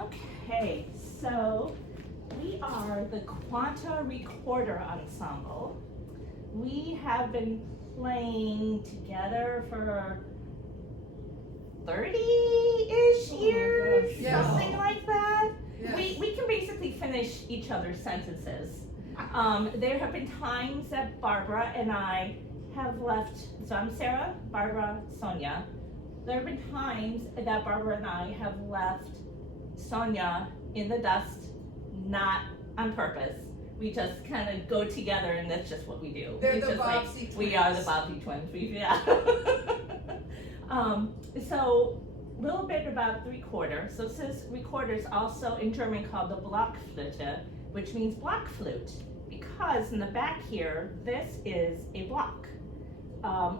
Okay, so we are the Quanta Recorder Ensemble. We have been playing together for 30-ish years, Yeah. something like that. Yes. We can basically finish each other's sentences. There have been times that Barbara and I have left, so I'm Sarah, Barbara, Sonia. There have been times that Barbara and I have left Sonia in the dust, not on purpose. We just kind of go together, and that's just what we do. They're It's the just Bobbsey twins. we are the Bobbsey twins. Yeah. So a little bit about the recorder. So this recorder is also in German called the Blockflöte, which means block flute, because in the back here, this is a block,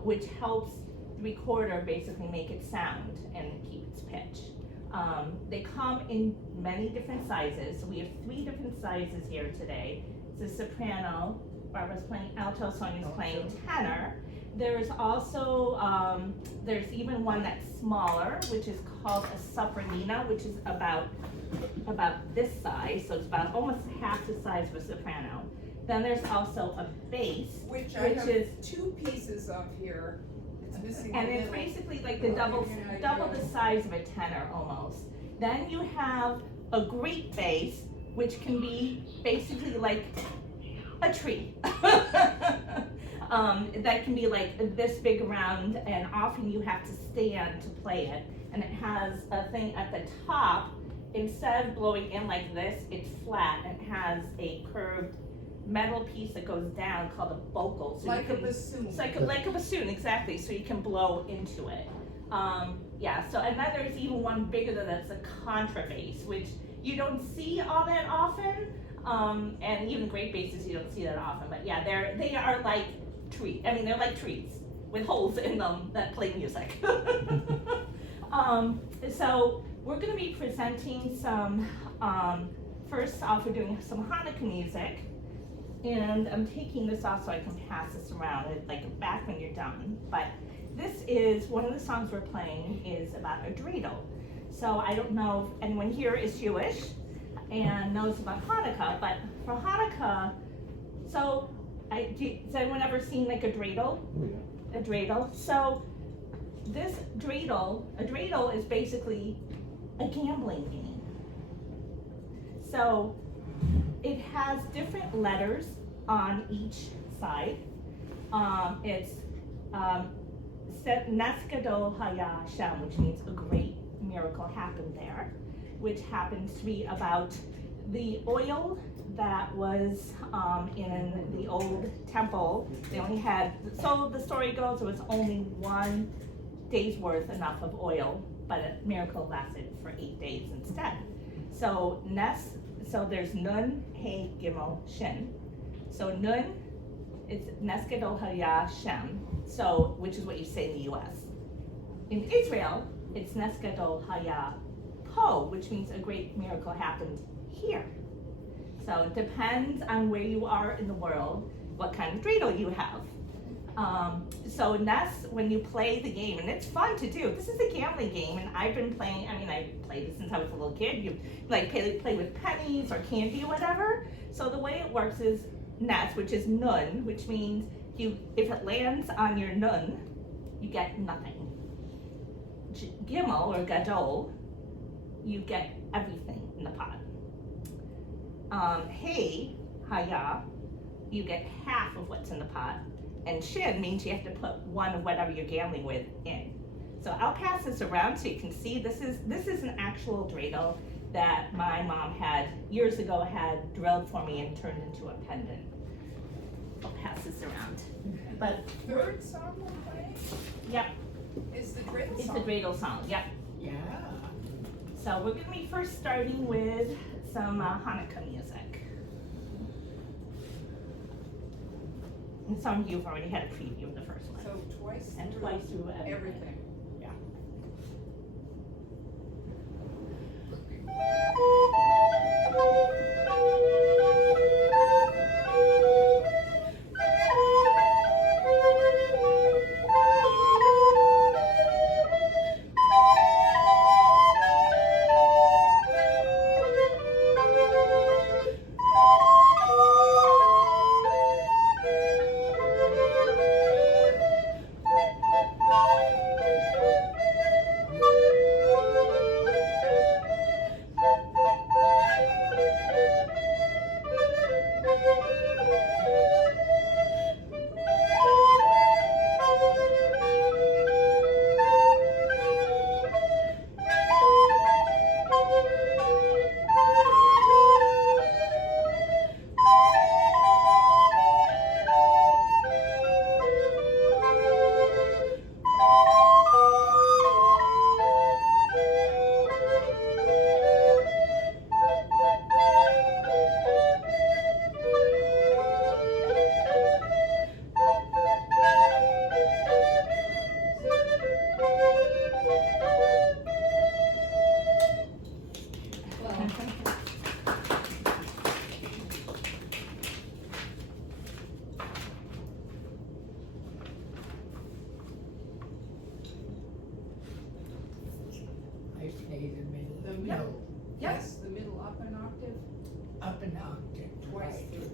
which helps the recorder basically make it sound and keep its pitch. They come in many different sizes. So we have 3 different sizes here today. It's a soprano, Barbara's playing alto, Sonia's playing tenor. There's also, there's even one that's smaller, which is called a sopranina, which is about this size, so it's about almost half the size of a soprano. Then there's also a bass, Which is 2 pieces of here. It's missing and the it's middle. basically like the double the size of a tenor almost. Then you have a great bass, which can be basically like a tree. That can be like this big around, and often you have to stand to play it. And it has a thing at the top. Instead of blowing in like this, it's flat and has a curved metal piece that goes down called a vocal. So Like you a can, bassoon. it's like a bassoon, exactly. So you can blow into it. Yeah. So and then there's even one bigger than that's a contrabass, which you don't see all that often. And even great basses you don't see that often. But yeah, they are like trees. I mean, they're like trees with holes in them that play music. So we're going to be presenting some. First off, we're doing some Hanukkah music. And I'm taking this off so I can pass this around, like back when you're done. But this is, one of the songs we're playing is about a dreidel. So I don't know if anyone here is Jewish and knows about Hanukkah, but for Hanukkah, so has anyone ever seen like a dreidel? Oh, yeah. A dreidel. So this dreidel, a dreidel is basically a gambling game. So it has different letters on each side. It's Neskadol Haya Shem, which means a great miracle happened there, which happens to be about the oil that was in the old temple. They only had, so the story goes, it was only 1 day's worth enough of oil, but a miracle lasted for 8 days instead. So so there's Nun, Hey, Gimel, Shin. So Nun, it's Neskadol Haya Shem, so which is what you say in the U.S. In Israel, it's Neskadol Haya Po, which means a great miracle happened here. So it depends on where you are in the world, what kind of dreidel you have. So Nes, when you play the game, and it's fun to do. This is a gambling game, and I've been playing. I mean, I played it since I was a little kid. You like play with pennies or candy or whatever. So the way it works is Nes, which is Nun, which means if it lands on your Nun, you get nothing. Gimel or Gadol, you get everything in the pot. Hey, Haya, you get half of what's in the pot. And Shin means you have to put one of whatever you're gambling with in. So I'll pass this around so you can see. This is an actual dreidel that my mom years ago had drilled for me and turned into a pendant. I'll pass this around. But Third song we're playing yep, is the dreidel it's song. the dreidel song. Yep. Yeah. So we're going to be first starting with some Hanukkah music. And some of you have already had a preview of the first one. So twice And through twice through everything. Thank you.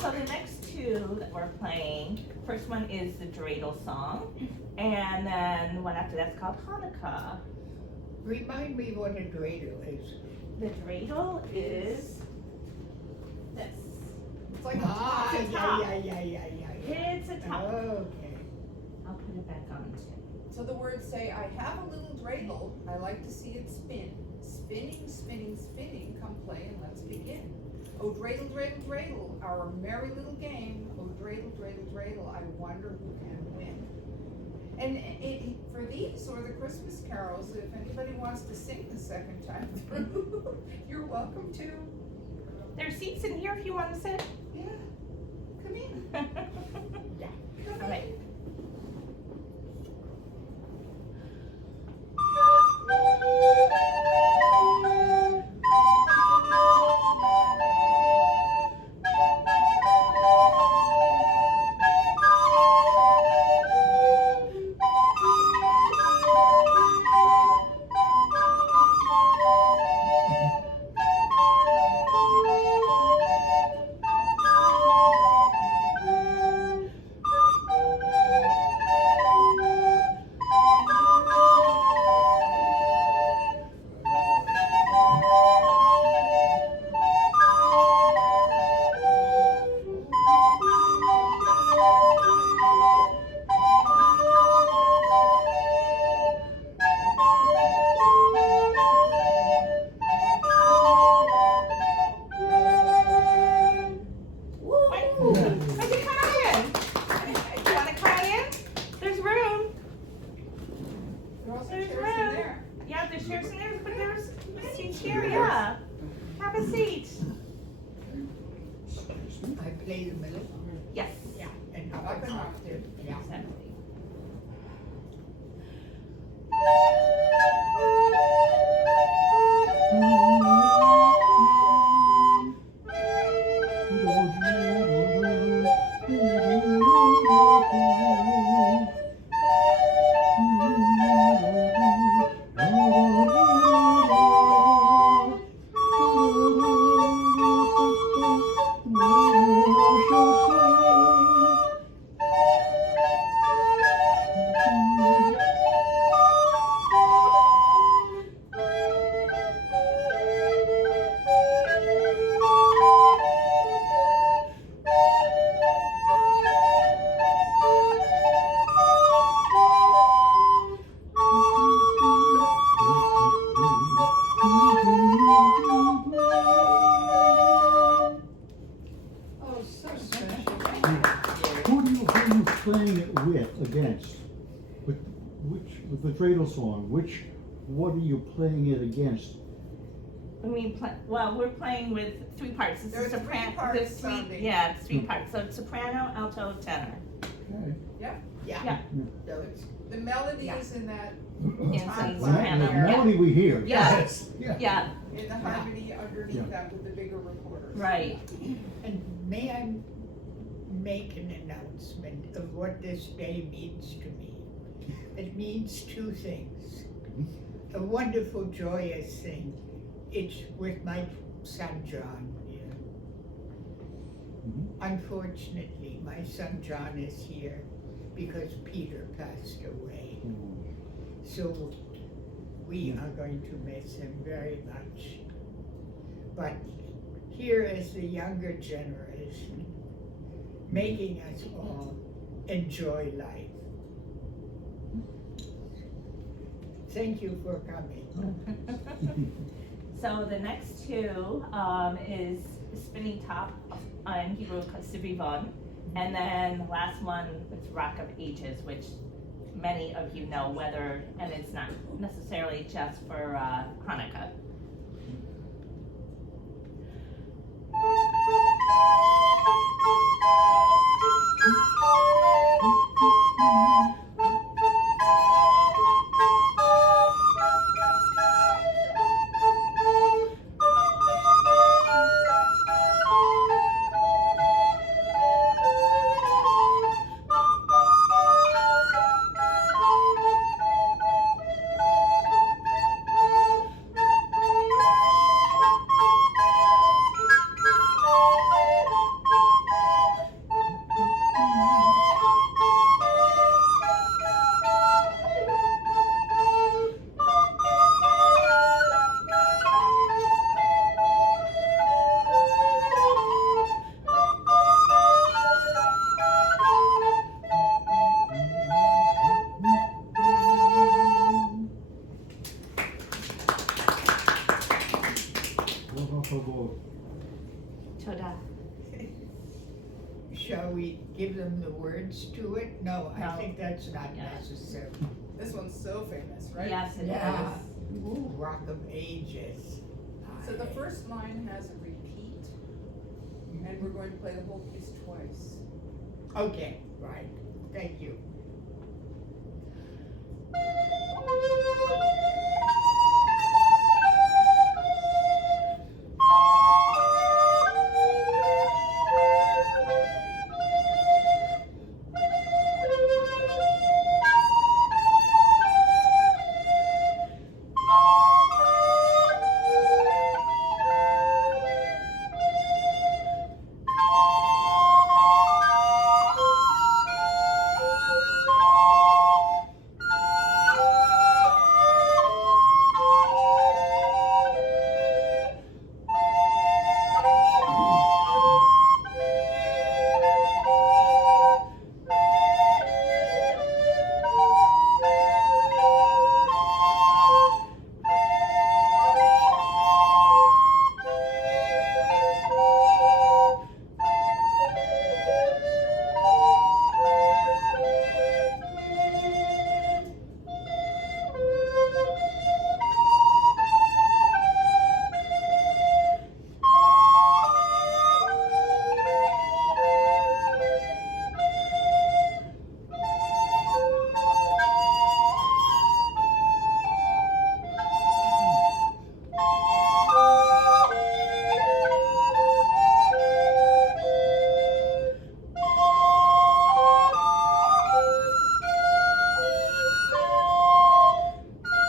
So the next two that we're playing, first one is the dreidel song, and then one after that's called Chanukah. Remind me what a dreidel is. The dreidel is this. It's like a Ah, top. It's a top. yeah. It's a top. Okay. I'll put it back on too. So the words say, I have a little dreidel, I like to see it spin. Spinning, spinning, spinning, come play and let's begin. Oh dreidel, dreidel, dreidel, our merry little game. Oh dreidel, dreidel, dreidel, I wonder who can win. And for these or the Christmas carols, if anybody wants to sing the second time through, you're welcome to. There's seats in here if you want to sit. Yeah, come in. Yeah. Come All right. in. Play the middle? Yes. Yeah. And Up up an and octave. Yeah. Exactly. Who are you playing it with, against? With the dreidel song, what are you playing it against? Well, we're playing with three parts. This There's is three soprano. parts There's three, sounding. yeah, it's three parts. So it's soprano, alto, tenor. Okay. Yeah. Yeah. Those. The melody Yeah. is in that In time some The soprano. melody we hear. Yeah. Yeah. Yeah, in the harmony underneath Yeah. that with the bigger recorders. right. And may I make an announcement of what this day means to me? It means two things. A wonderful, joyous thing. It's with my son John here. Mhm. Unfortunately, my son John is here because Peter passed away. So we are going to miss him very much. But here is the younger generation making us all enjoy life. Thank you for coming. So the next two is Spinning Top in Hebrew Kasivivon, and then the last one is Rock of Ages, which many of you know whether, and it's not necessarily just for Hanukkah. Toda. Shall we give them the words to it? No, I No. think that's not Yeah. necessary. This one's so famous, right? Yes, it is. Yeah. Ooh, Rock of Ages. So the first line has a repeat, and we're going to play the whole piece twice. Okay, right, thank you.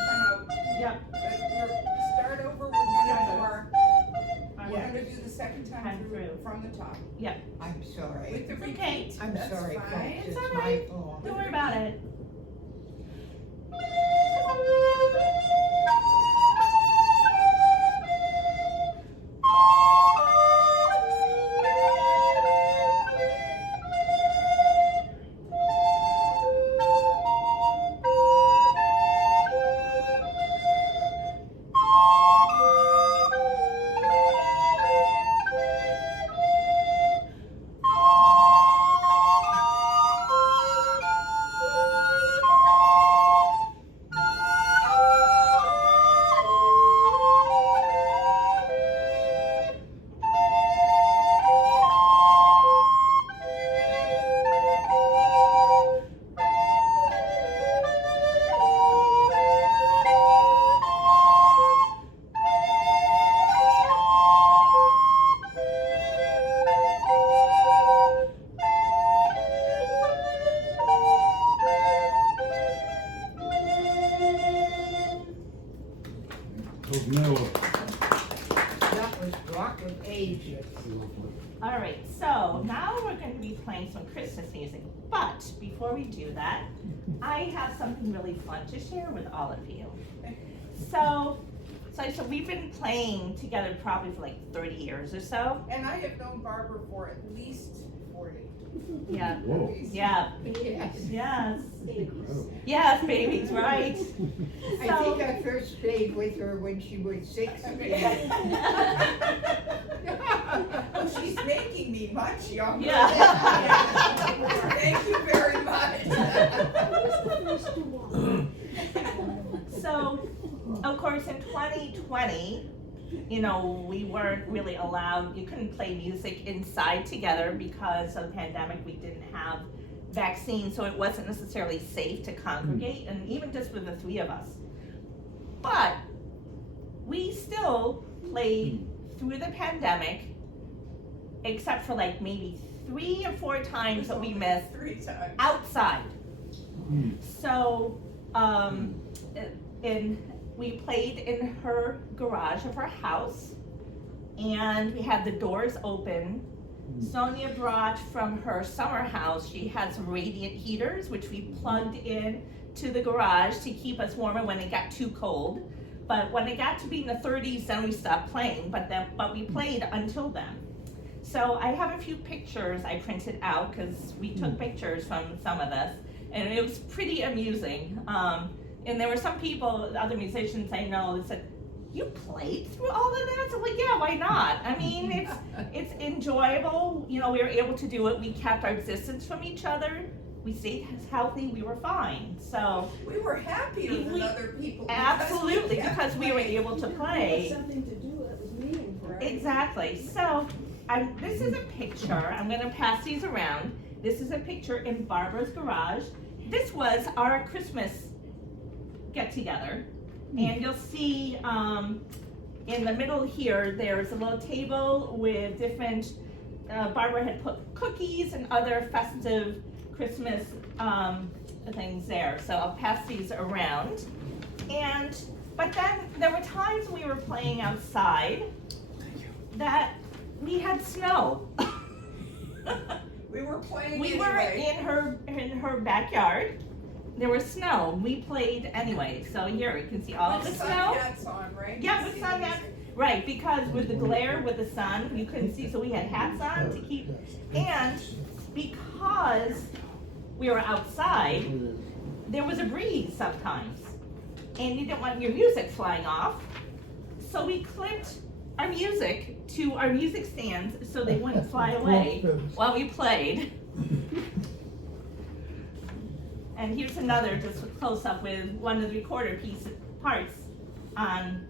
Now, Yep. start over, we're gonna Yeah. do the second time Time through through. from the top. I'm sorry. With the It's repeat. okay. I'm That's sorry, fine. folks, It's it's all my right. fault. Don't worry about it. ages. All right, so now we're going to be playing some Christmas music, but before we do that, I have something really fun to share with all of you. So we've been playing together probably for like 30 years or so. And I have known Barbara for at least 40. Yeah, Whoa. At least. yeah, Yes. yes, Incredible. yes, babies, right? I think I first played with her when she was 16. Oh, she's making me much younger. Yeah. Thank you very much. So, of course, in 2020, you know, we weren't really allowed, you couldn't play music inside together because of the pandemic. We didn't have vaccines, so it wasn't necessarily safe to congregate, and even just with the three of us. But we still played through the pandemic, except for like maybe 3 or 4 times that we missed 3 times. outside. Hmm. So, we played in her garage of her house, and we had the doors open. Sonia brought from her summer house, she had some radiant heaters, which we plugged in to the garage to keep us warmer when it got too cold. But when it got to be in the 30s, then we stopped playing, but we played until then. So I have a few pictures I printed out, because we took pictures from some of this, and it was pretty amusing. And there were some people, other musicians I know, that said, "You played through all of that?" So I'm like, yeah, why not? I mean, it's enjoyable. You know, we were able to do it. We kept our distance from each other. We stayed healthy. We were fine. So We were happier than other people. absolutely, kept because we were playing. able to It play. was something to do, it was meaningful. Exactly. So this is a picture. I'm going to pass these around. This is a picture in Barbara's garage. This was our Christmas get together, and you'll see in the middle here there's a little table with different Barbara had put cookies and other festive Christmas things there, so I'll pass these around. But then there were times we were playing outside that we had snow. We were playing We anyway. were in her backyard. There was snow. We played anyway. So here you can see all of the With sun snow. hats on, right? Yeah, You with see sun the hats. music. Right, because with the glare, with the sun, you couldn't see. So we had hats on to keep. And because we were outside, there was a breeze sometimes, and you didn't want your music flying off. So we clipped our music to our music stands so they wouldn't fly away while we played. And here's another just a close up with one of the recorder parts on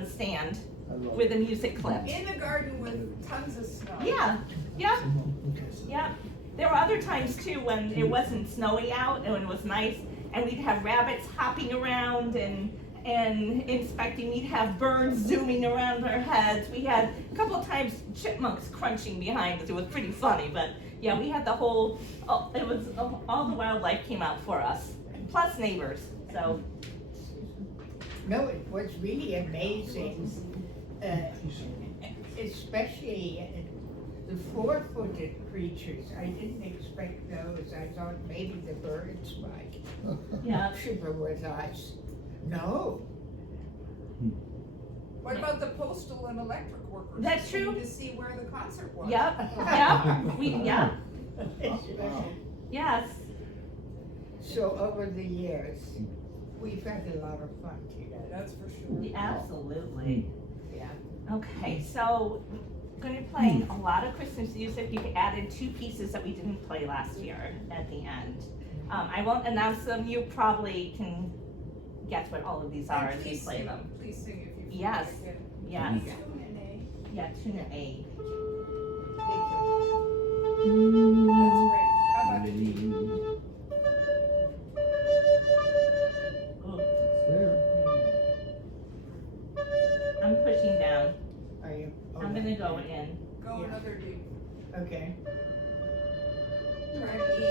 the stand with the music clip. In the garden with tons of snow. Yeah, yeah, yeah. There were other times too when it wasn't snowy out and when it was nice, and we'd have rabbits hopping around and inspecting. We'd have birds zooming around our heads. We had a couple of times chipmunks crunching behind us. It was pretty funny, but yeah, we had the whole. It was all the wildlife came out for us, plus neighbors. So No, it was really amazing, especially the 4-footed creatures. I didn't expect those. I thought maybe the birds might yeah. shiver with us. No. What about the postal and electric workers? That's who true. came to see where the concert was. Yep. Yes. So over the years, we've had a lot of fun together. That's for sure. Absolutely. Yeah. Okay, so we're going to be playing a lot of Christmas music. We've added 2 pieces that we didn't play last year at the end. I won't announce them. You probably can guess what all of these are And as we please play sing, them. please sing if you Yes. feel like it. Yes. Tune in, eh? Yeah, tuna A. Thank you. That's great. How about you? Oh, There. I'm pushing down. Are you? I'm gonna go in. Go Yeah. another D. Okay. Try an E.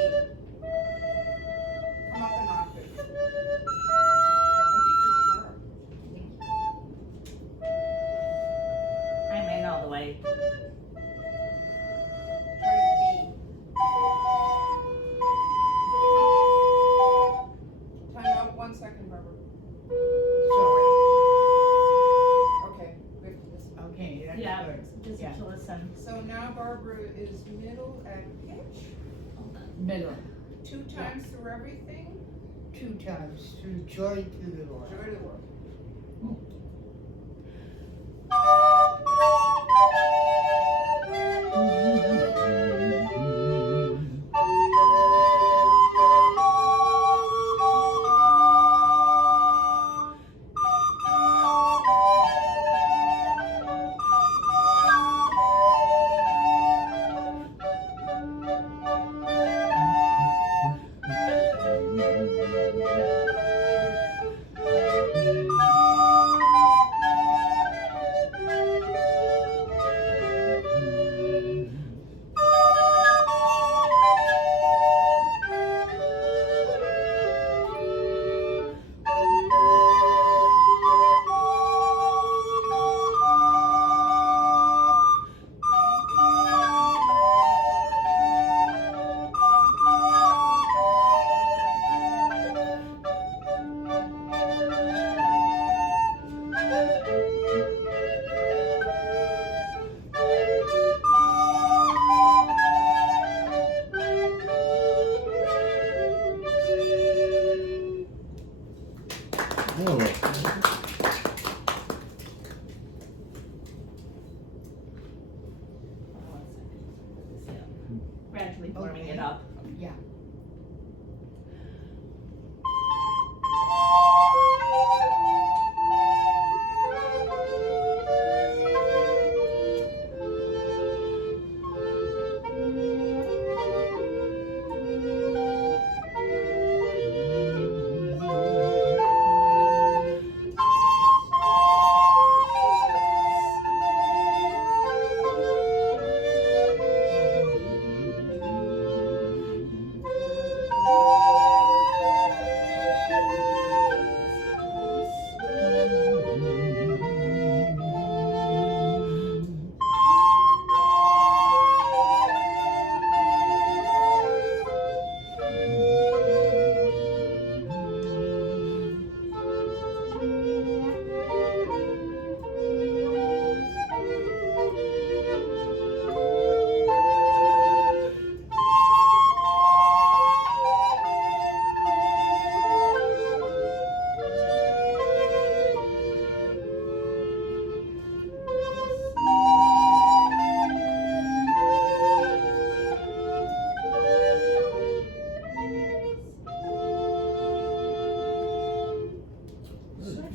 Come up an octave. I think you're sharp. I'm in all the way. Try B. Time out 1 second, Barbara. Sorry. Okay, we have to listen. Okay, that's Yeah, good. just Yeah. to listen. So now Barbara is middle at pitch, Hold on. Middle. 2 times through everything, 2 times through joy to the Lord. joy to the Lord. All right. Hold on 1 second. Gradually warming Okay. it up. Yeah.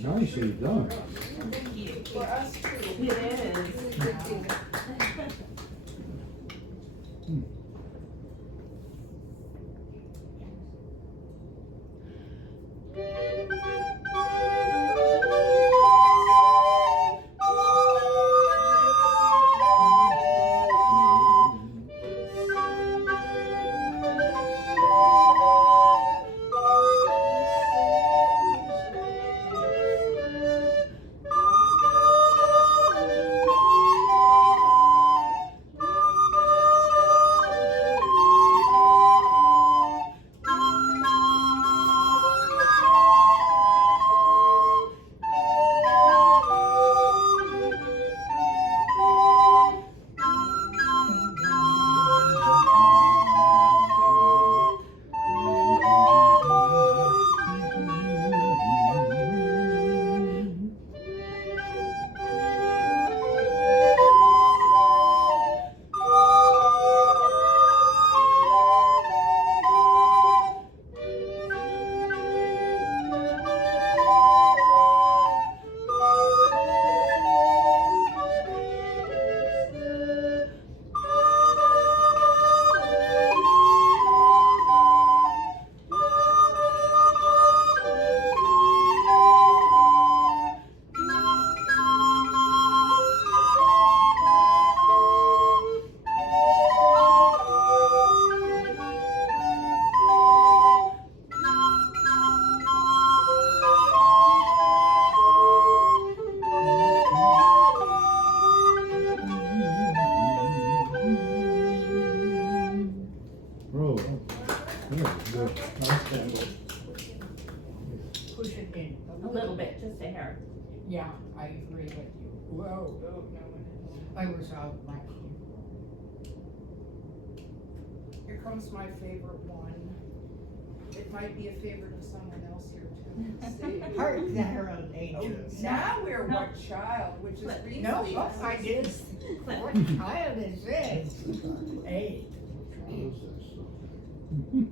Nicely done. Thank you. For us too. It is. Really good thing. good. Nice handle. Push it in. A little bit, just a hair. Yeah, I agree with you. Whoa, I was out my cue. Here comes my favorite one. It might be a favorite of someone else here too. Let's see. Hark the herald Oh, angels. now we're No. What Child, which is Clip. Greenleaf. No, oh, I didn't. Clip. What child is this? Hey. What is this?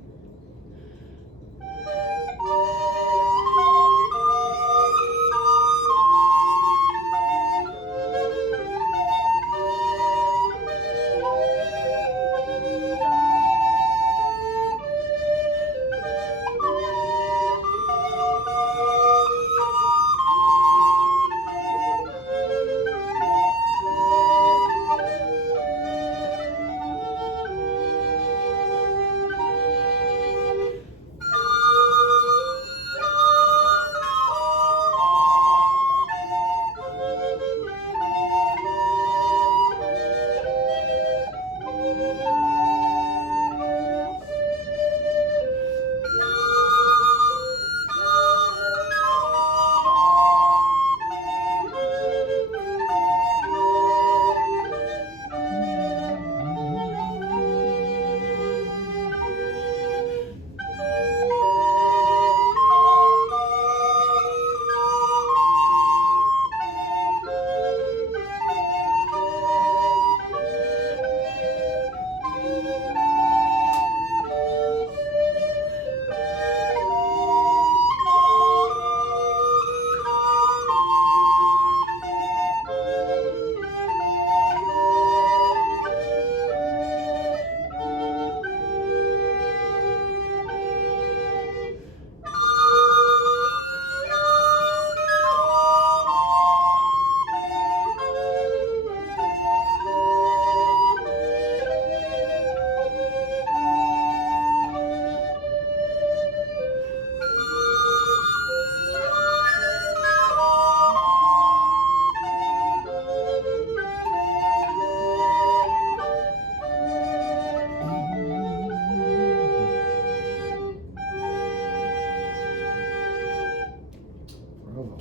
Bravo.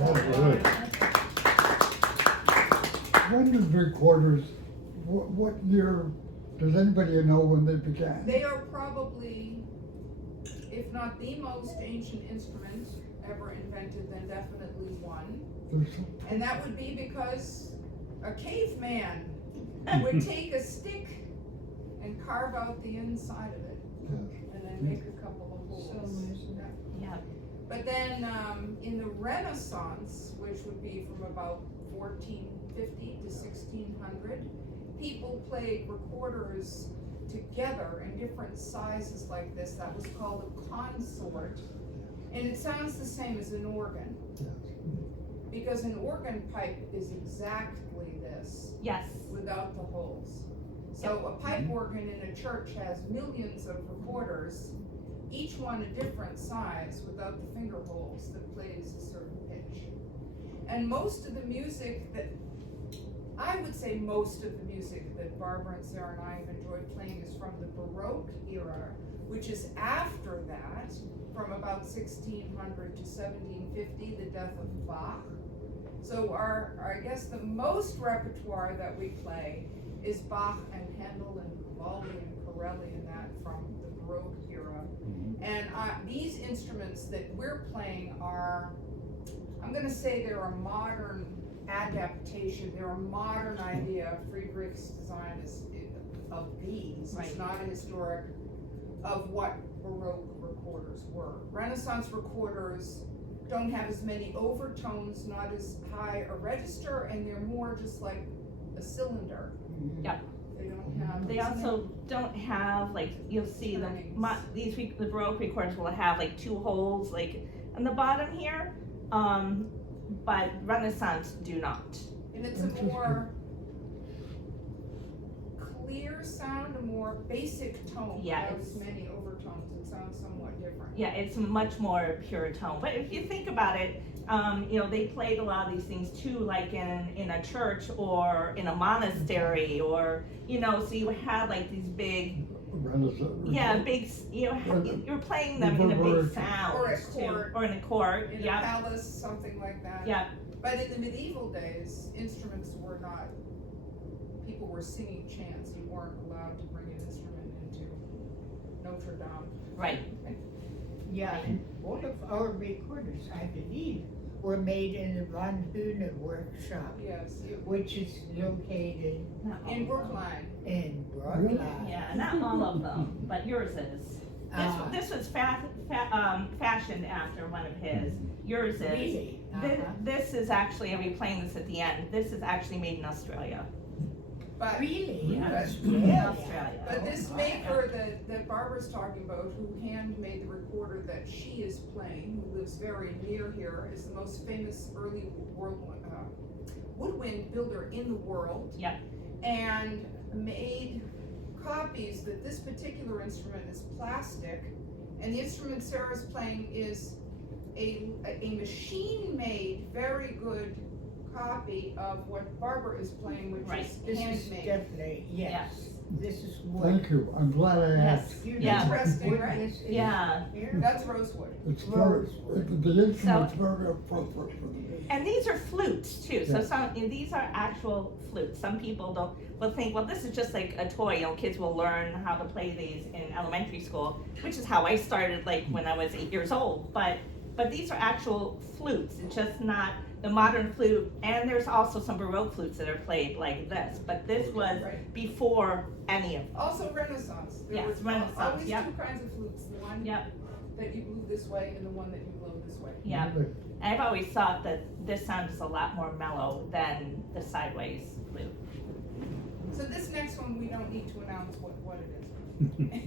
Oh, good. When did recorders, what year, does anybody know when they began? They are probably, if not the most ancient instrument ever invented, then definitely one. There's some- And that would be because a caveman would take a stick and carve out the inside of it and then make a couple of holes. Yeah. But then in the Renaissance, which would be from about 1450 to 1600, people played recorders together in different sizes like this. That was called a consort. And it sounds the same as an organ, because an organ pipe is exactly this, Yes. without the holes. So a pipe organ in a church has millions of recorders, each one a different size without the finger holes that plays a certain pitch. And most of the music that, I would say most of the music that Barbara and Sarah and I have enjoyed playing is from the Baroque era, which is after that, from about 1600 to 1750, the death of Bach. So I guess the most repertoire that we play is Bach and Handel and Vivaldi and Corelli and that from the Baroque era. And these instruments that we're playing are, I'm gonna say they're a modern adaptation, they're a modern idea. Friedrich's design is of these, Right. it's not a historic of what Baroque recorders were. Renaissance recorders don't have as many overtones, not as high a register, and they're more just like a cylinder. Yeah. They don't have. They also don't have, like, you'll see the the Baroque recorders will have like two holes, like on the bottom here, but Renaissance do not. And it's a more clear sound, a more basic tone, Yeah, without as many overtones. It sounds somewhat different. Yeah, it's much more pure tone. But if you think about it, they played a lot of these things too, like in a church or in a monastery, or so you had like these big Renaissance. Yeah, you're playing them in a big Reverberant. sound Or a too, court. or in a court. In a Yeah, palace, something like that. yeah, But in the medieval days, instruments were not, people were singing chants, you weren't allowed to bring an instrument into Notre Dame. right. Yeah, and all of our recorders, I believe, were made in the Von Hune workshop, Yes, which is located Not all in of them. Brookline. in Brookline. Yeah, not all of them, but yours is. Ah. This was fashioned after one of his. Yours is. Really? Uh-huh. This is actually, I'll be playing this at the end. This is actually made in Australia. But, Really? Yeah. Australia? Australia. but this Oh, maker that Barbara's talking about, who handmade the recorder that she is playing, who lives very near here, is the most famous early woodwind builder in the world. Yep. And made copies that this particular instrument is plastic, and the instrument Sarah's playing is a machine-made, very good copy of what Barbara is playing, which Right. is This is handmade. definitely, yes, this is wood. Thank you, I'm glad I Yes. asked. You know Yeah. what Interesting, wood right? this is Yeah. here? That's rosewood. It's very, the instrument's So- very appropriate for the. And these are flutes too. So Yeah. these are actual flutes. Some people will think, well, this is just like a toy. You know, kids will learn how to play these in elementary school, which is how I started, like when I was 8 years old. But these are actual flutes. It's just not the modern flute. And there's also some Baroque flutes that are played like this. But this was Right. before any of them. Also Renaissance. There Yes, was Renaissance, always yep. two kinds of flutes, the one Yep. that you blew this way and the one that you blow this way. Yeah. And I've always thought that this sound is a lot more mellow than the sideways flute. So this next one, we don't need to announce what it is.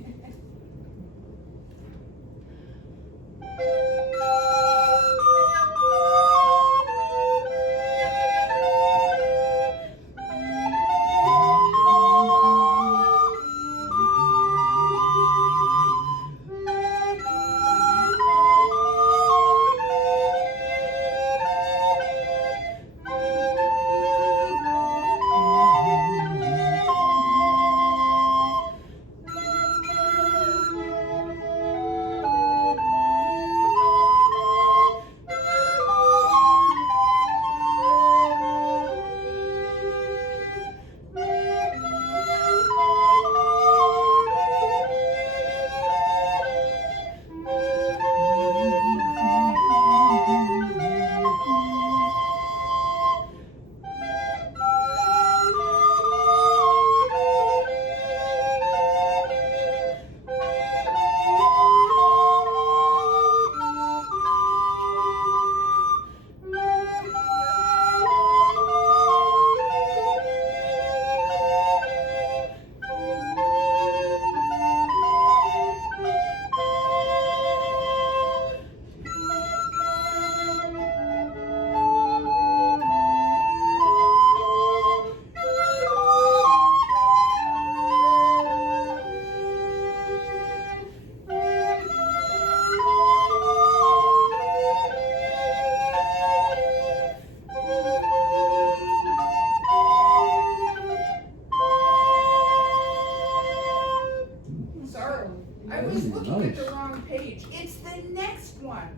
Sorry, I was looking at the Nice. wrong page. It's the next one.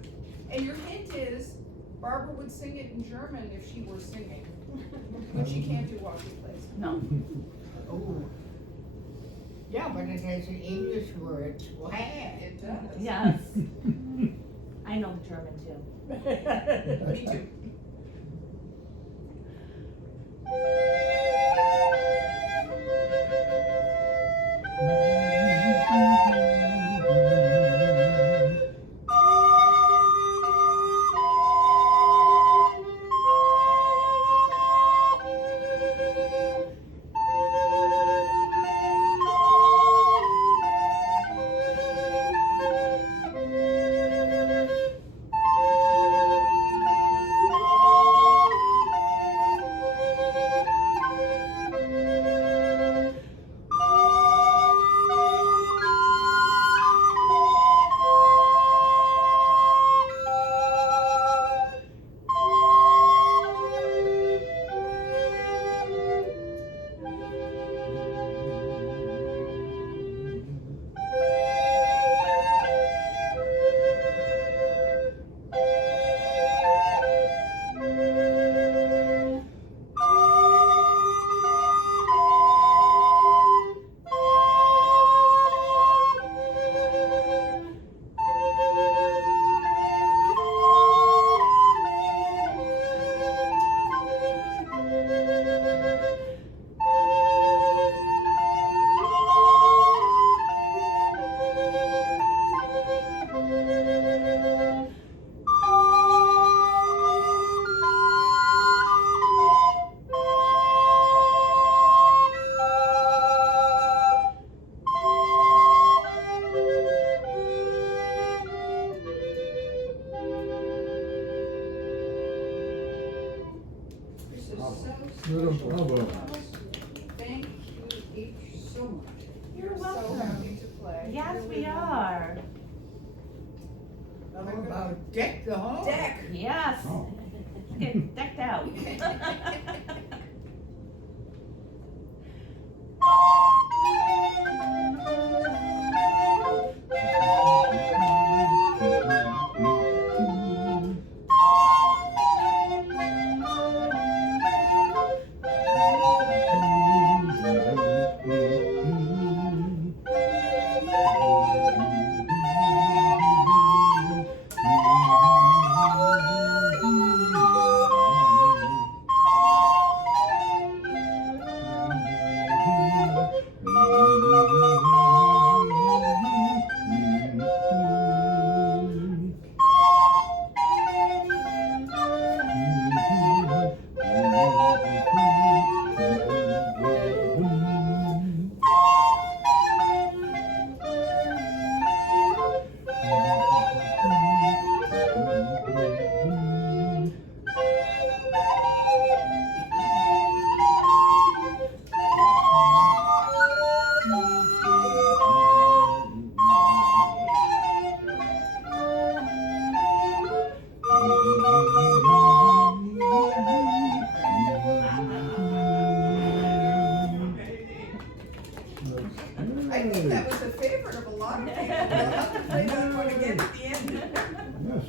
And your hint is Barbara would sing it in German if she were singing, which she can't do while she plays. No. Oh. Yeah, but it has an English word, swag. It does. Yes. I know the German too. Me too. You're so welcome. happy to play. Yes, we are. Another How good about deck the hall? deck. Yes. Oh. Get decked out. I think that was a favorite of a lot of people. We'll have to play that one again at the end. Yes.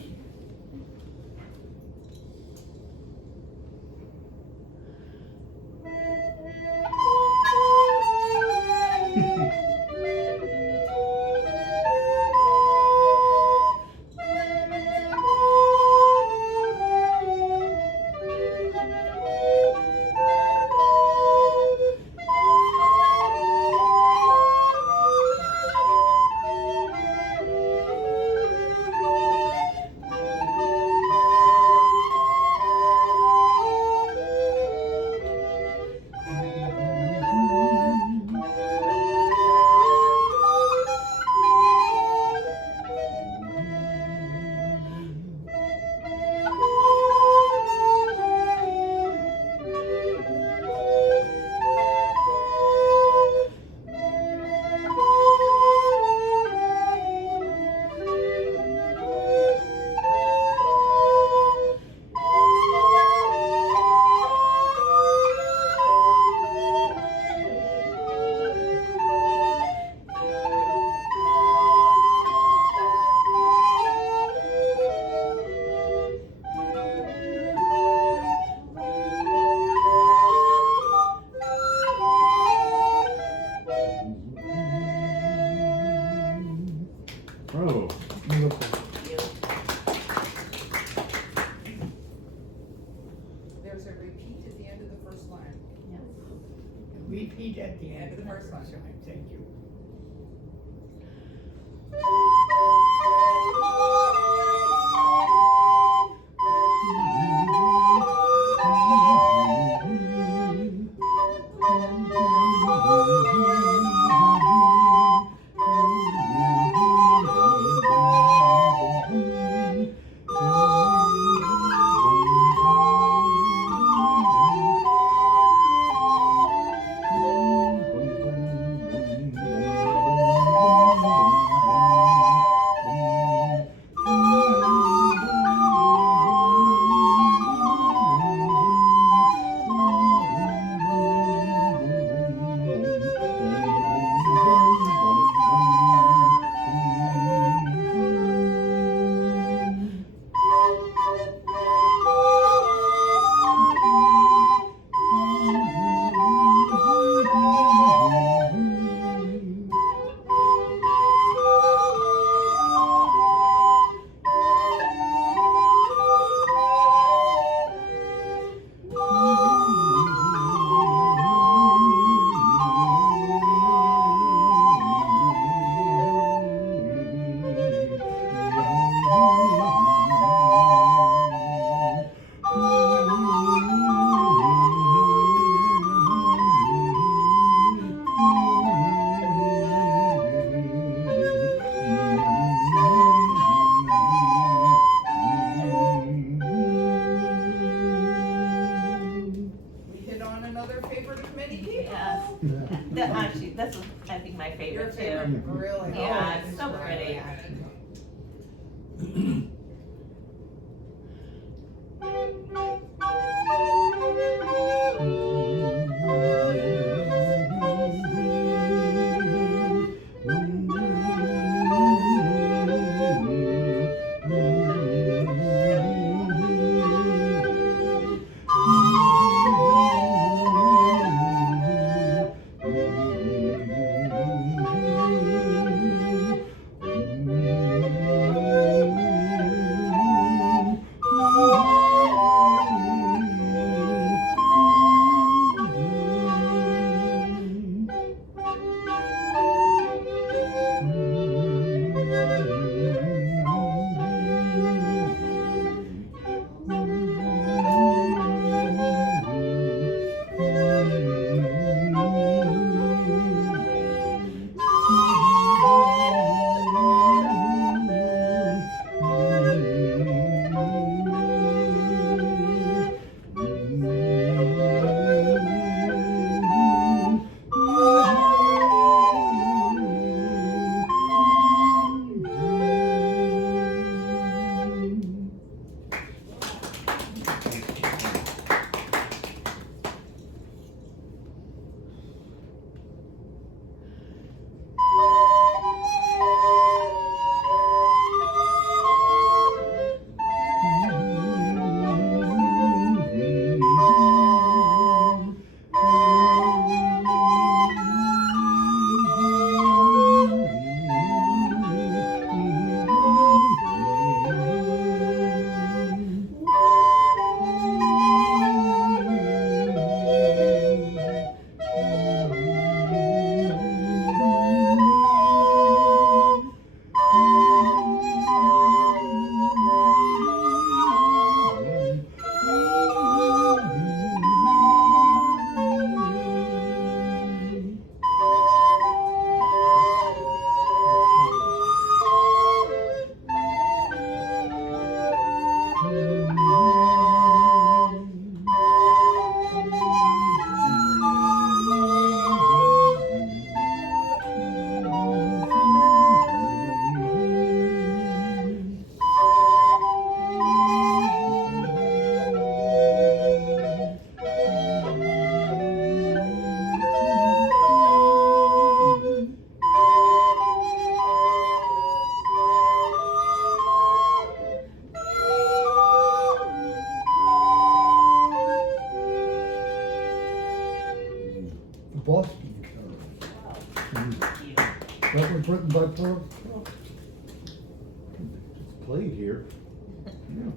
Bravo. Beautiful. There's a repeat at the end of the first line. Repeat at the end End of the first line. Thank you. Actually, this is, I think, my Your favorite too. favorite, really? Yeah, Oh, it's so pretty. The Boston Carol. That was written by Philip. It's played here. Yeah.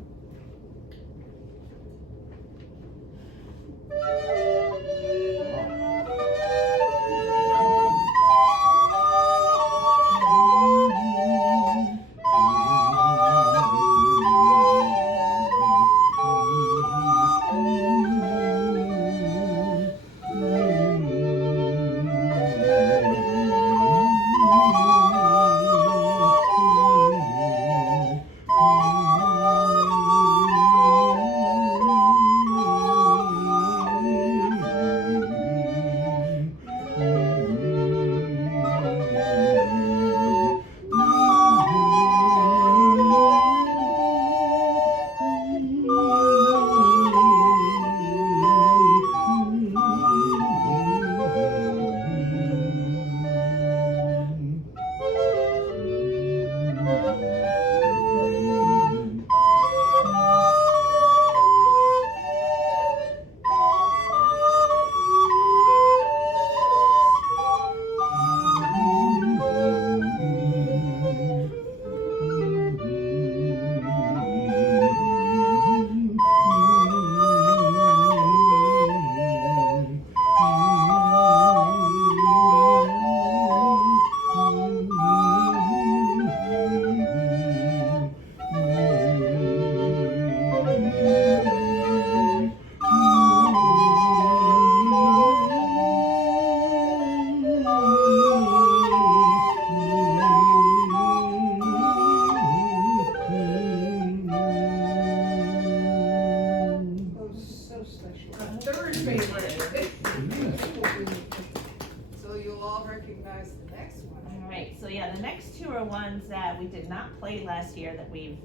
recognize the next one. All right, so yeah, the next two are ones that we did not play last year that we've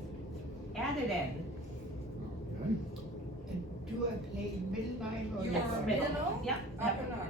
added in. Okay. And do I play middle line or? You Yes, want middle. middle? Yep, Up yep. and up.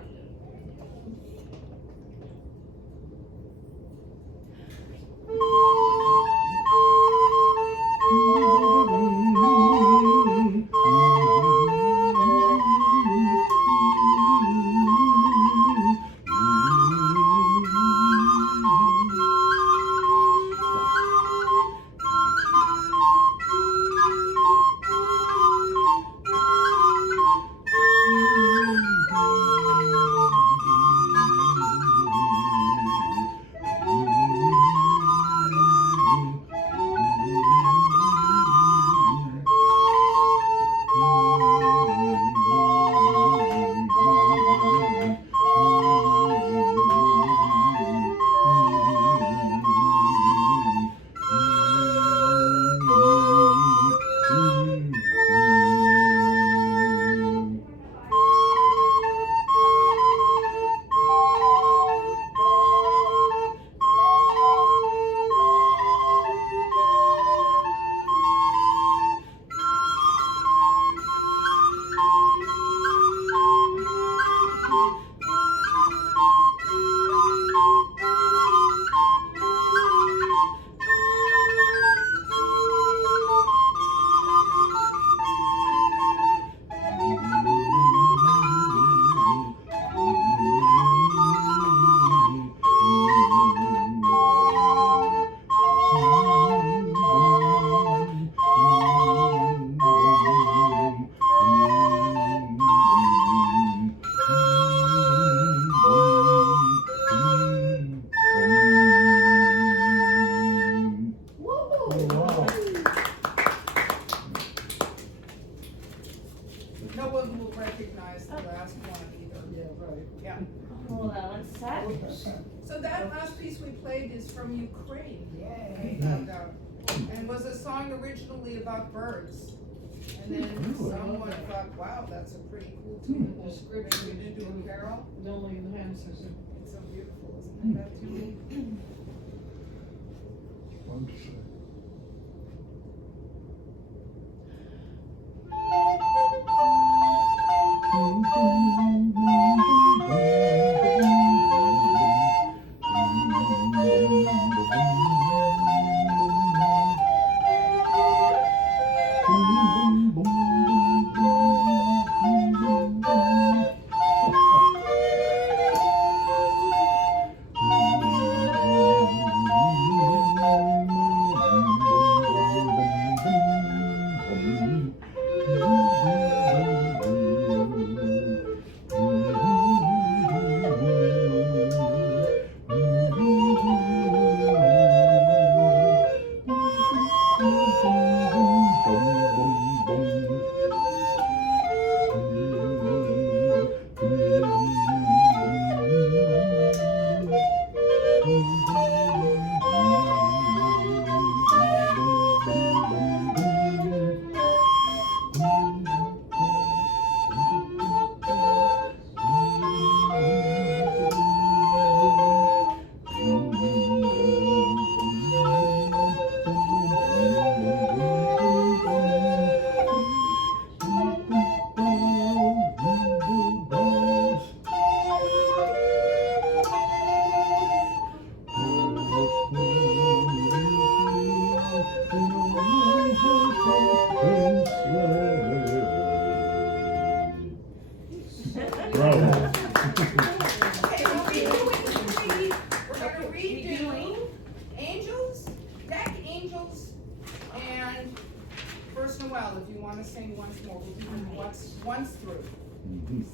No one will recognize the last one either. Yeah, right. Yeah. Hold on one sec. So that last piece we played is from Ukraine. Yay. I found out. And was a song originally about birds. And then Really? someone thought, wow, that's a pretty cool tune. We'll maybe we do a carol. Only in the Hansons. It's so beautiful, isn't it, that tune? Fun to say. Bravo. Okay, we're gonna redo Redoing. Angels, Deck Angels, and First Noel, if you wanna sing once more, we'll do them once through.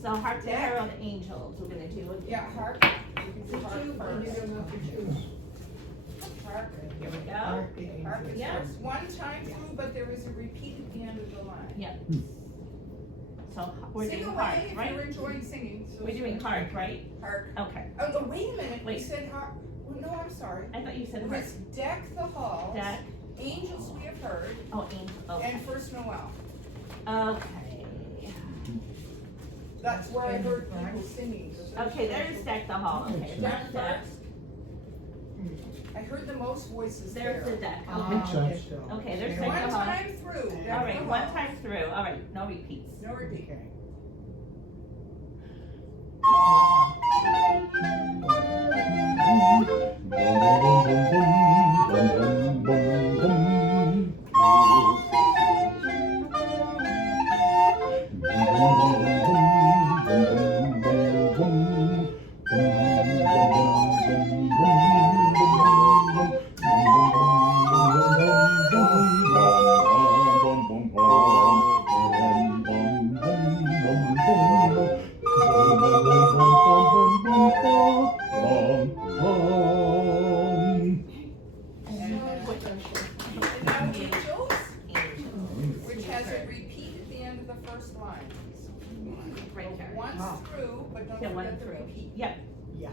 So Hark the Herald Angels, we're gonna do again. Yeah, hark, you can do hark first. Hark, Here we go. Hark the angels. hark is Yeah. first. One time through, but there is a repeat at the end of the line. Yep. So we're Sing doing away Hark, if you're right? enjoying singing. So We're doing Hark, right? Hark. Okay. Oh, no, wait a minute, we Wait. said hark, well, no, I'm sorry. I thought you said It Hark. was Deck the Halls, Deck. Angels We Have Heard, Oh, Angel, okay. and First Noel. Okay. That's where I heard people singing. Okay, there's Deck the Hall, okay, Is that's that first. first? I heard the most voices There's the there. deck, Makes okay. sense. Okay, there's One Deck the Hall. time through. Deck All the right, Hall. one time through, all right, no repeats. No repeat. Okay. And now Angels, Angels, which has a repeat at the end of the first line. right here. Once Ah. through, but don't Yeah, one forget the through. repeat. Yep, Yeah.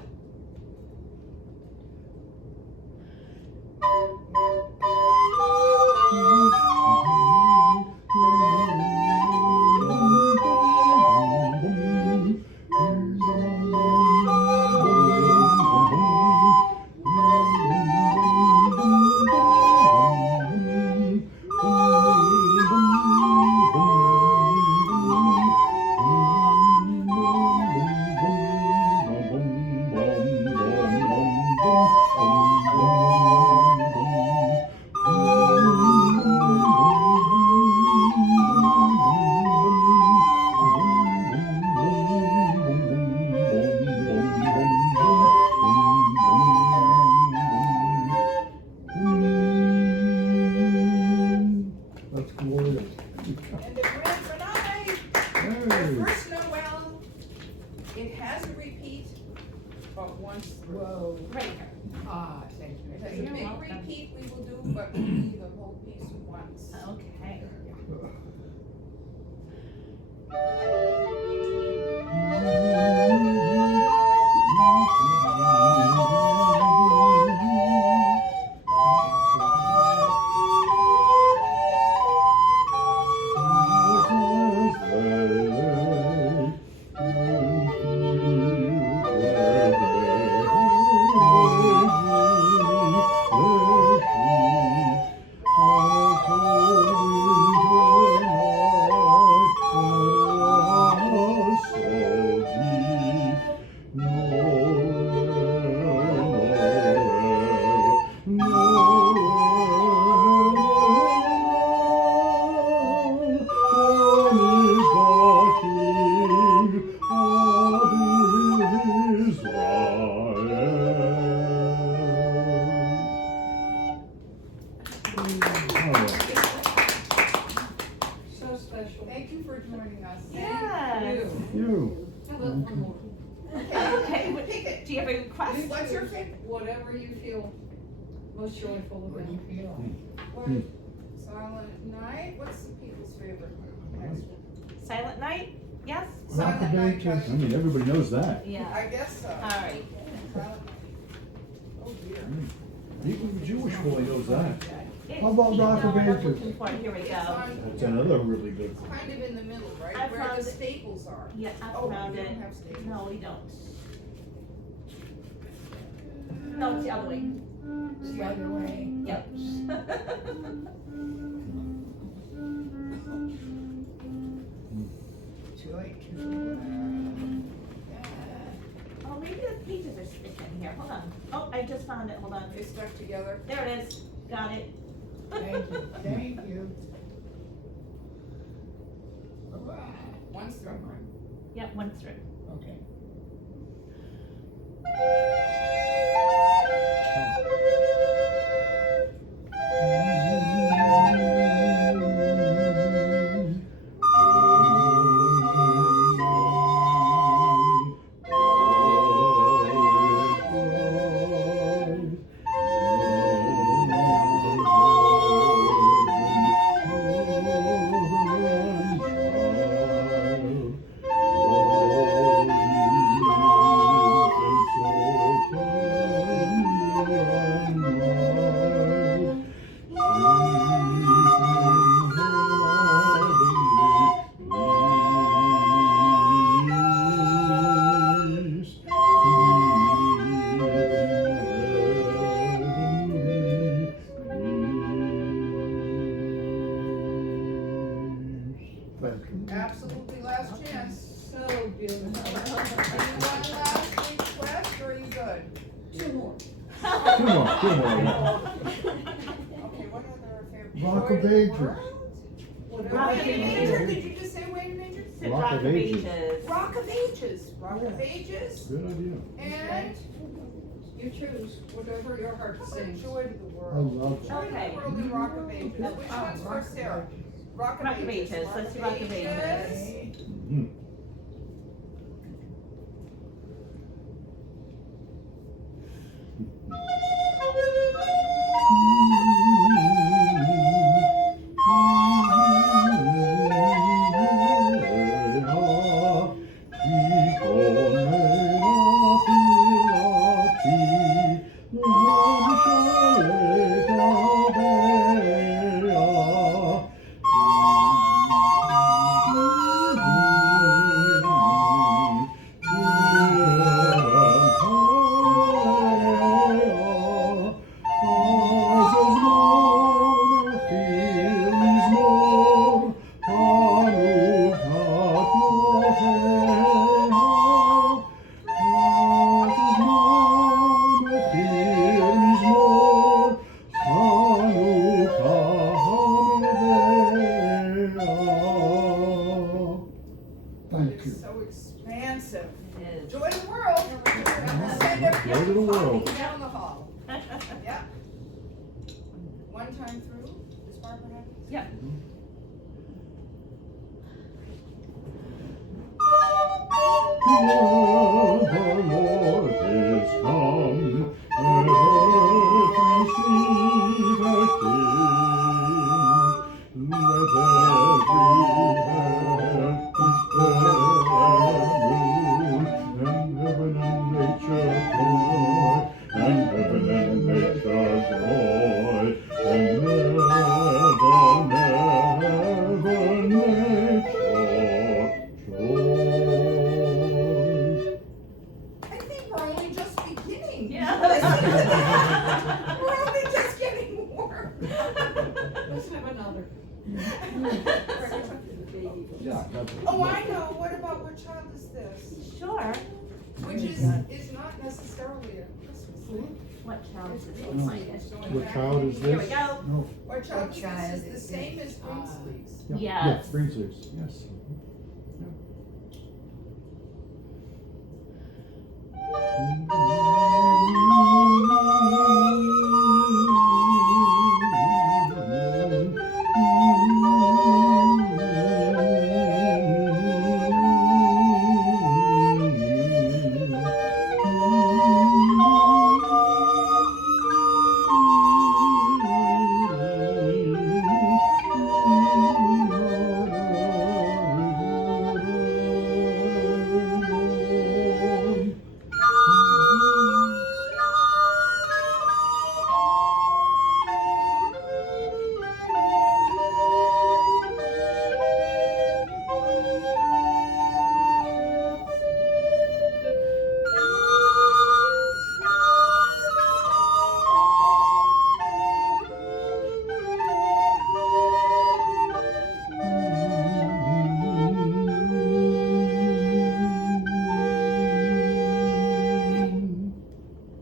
That's glorious. And the grand finale, our first Noel, it has a repeat, but once through. Whoa. right here. Ah, thank It you. has a You're big welcome. repeat we will do, but only the whole piece once. Okay. So special. Thank you for joining us. Yes. You. How about one more? Okay, what- Pick it. do you have a request? What's your favorite? Whatever you feel most joyful What do about. you feel? What? Silent Night? What's the people's favorite? Next one. Silent Night? Yes? Silent Night. Rock-a-bye, I mean, everybody knows that. Yeah. I guess so. All right. Silent Night. Oh dear. Even the Jewish boy knows that. How about You know Rock of what I'm Ages? looking for. Here we It's go. on, That's another really good it's one. kind of in the middle, right? I Where found the it. staples are. Yeah, I Oh, found we it. don't have staples. No, we don't. No, it's the other way. It's the other way. Yep. Joy to, Oh, maybe the pages are sticking here. Hold on. Oh, I just found it. Hold on. They stuck together. There it is. Got it. thank you, thank you. Once through. Yep, one through. Okay. Oh, good. Two more. Two more. Okay, what other favorite? Rock Joy of to the Ages. World? Rock Wait of a Major, Ages. did you just say Wait a Major? Rock of Ages. Rock of Ages, Rock of Ages, Good idea. and You choose whatever your heart how about sings. Joy to the I World? love Joy to Okay. the World and Rock of Ages, which one's first, Sarah? Rock Rock of Ages, let's do Rock of Ages. Mhm. Thank It's you. so expansive. It is. Joy to the World. And we'll send everybody Joy to the world. down the hall. Yep. One time through, is Barbara happy? Yep. The Lord is come, and earth receive a King. Let every heart his and heaven and nature joy, and heaven and nature joy, and never nature joy. I think we're only just beginning. Yeah. We're only just getting warm. Let's have another. Yeah. Oh, I know, what about What Child Is This? Sure. Which is not necessarily a Christmas thing. What child is It's this? going What back child to is the- Here we this? go. No, What Child What Is Child This is the Is same This? as Greenleaf's. Yeah, Yes. Green Sleeves, yes.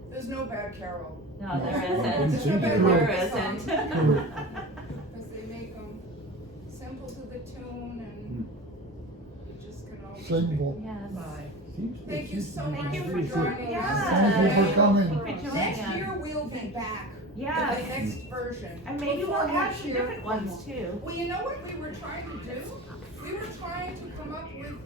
There's no bad carol. No, there Didn't isn't. seem to be. There isn't. Because they make them simple to the tune and you just can always. single. Yes. Thank you so Thank much you for for joining us. Thank you for coming. For joining Next us. year, we'll be back with the Yes. next version. And maybe we'll Before add next some year. different ones too. Well, you know what we were trying to do? We were trying to come up with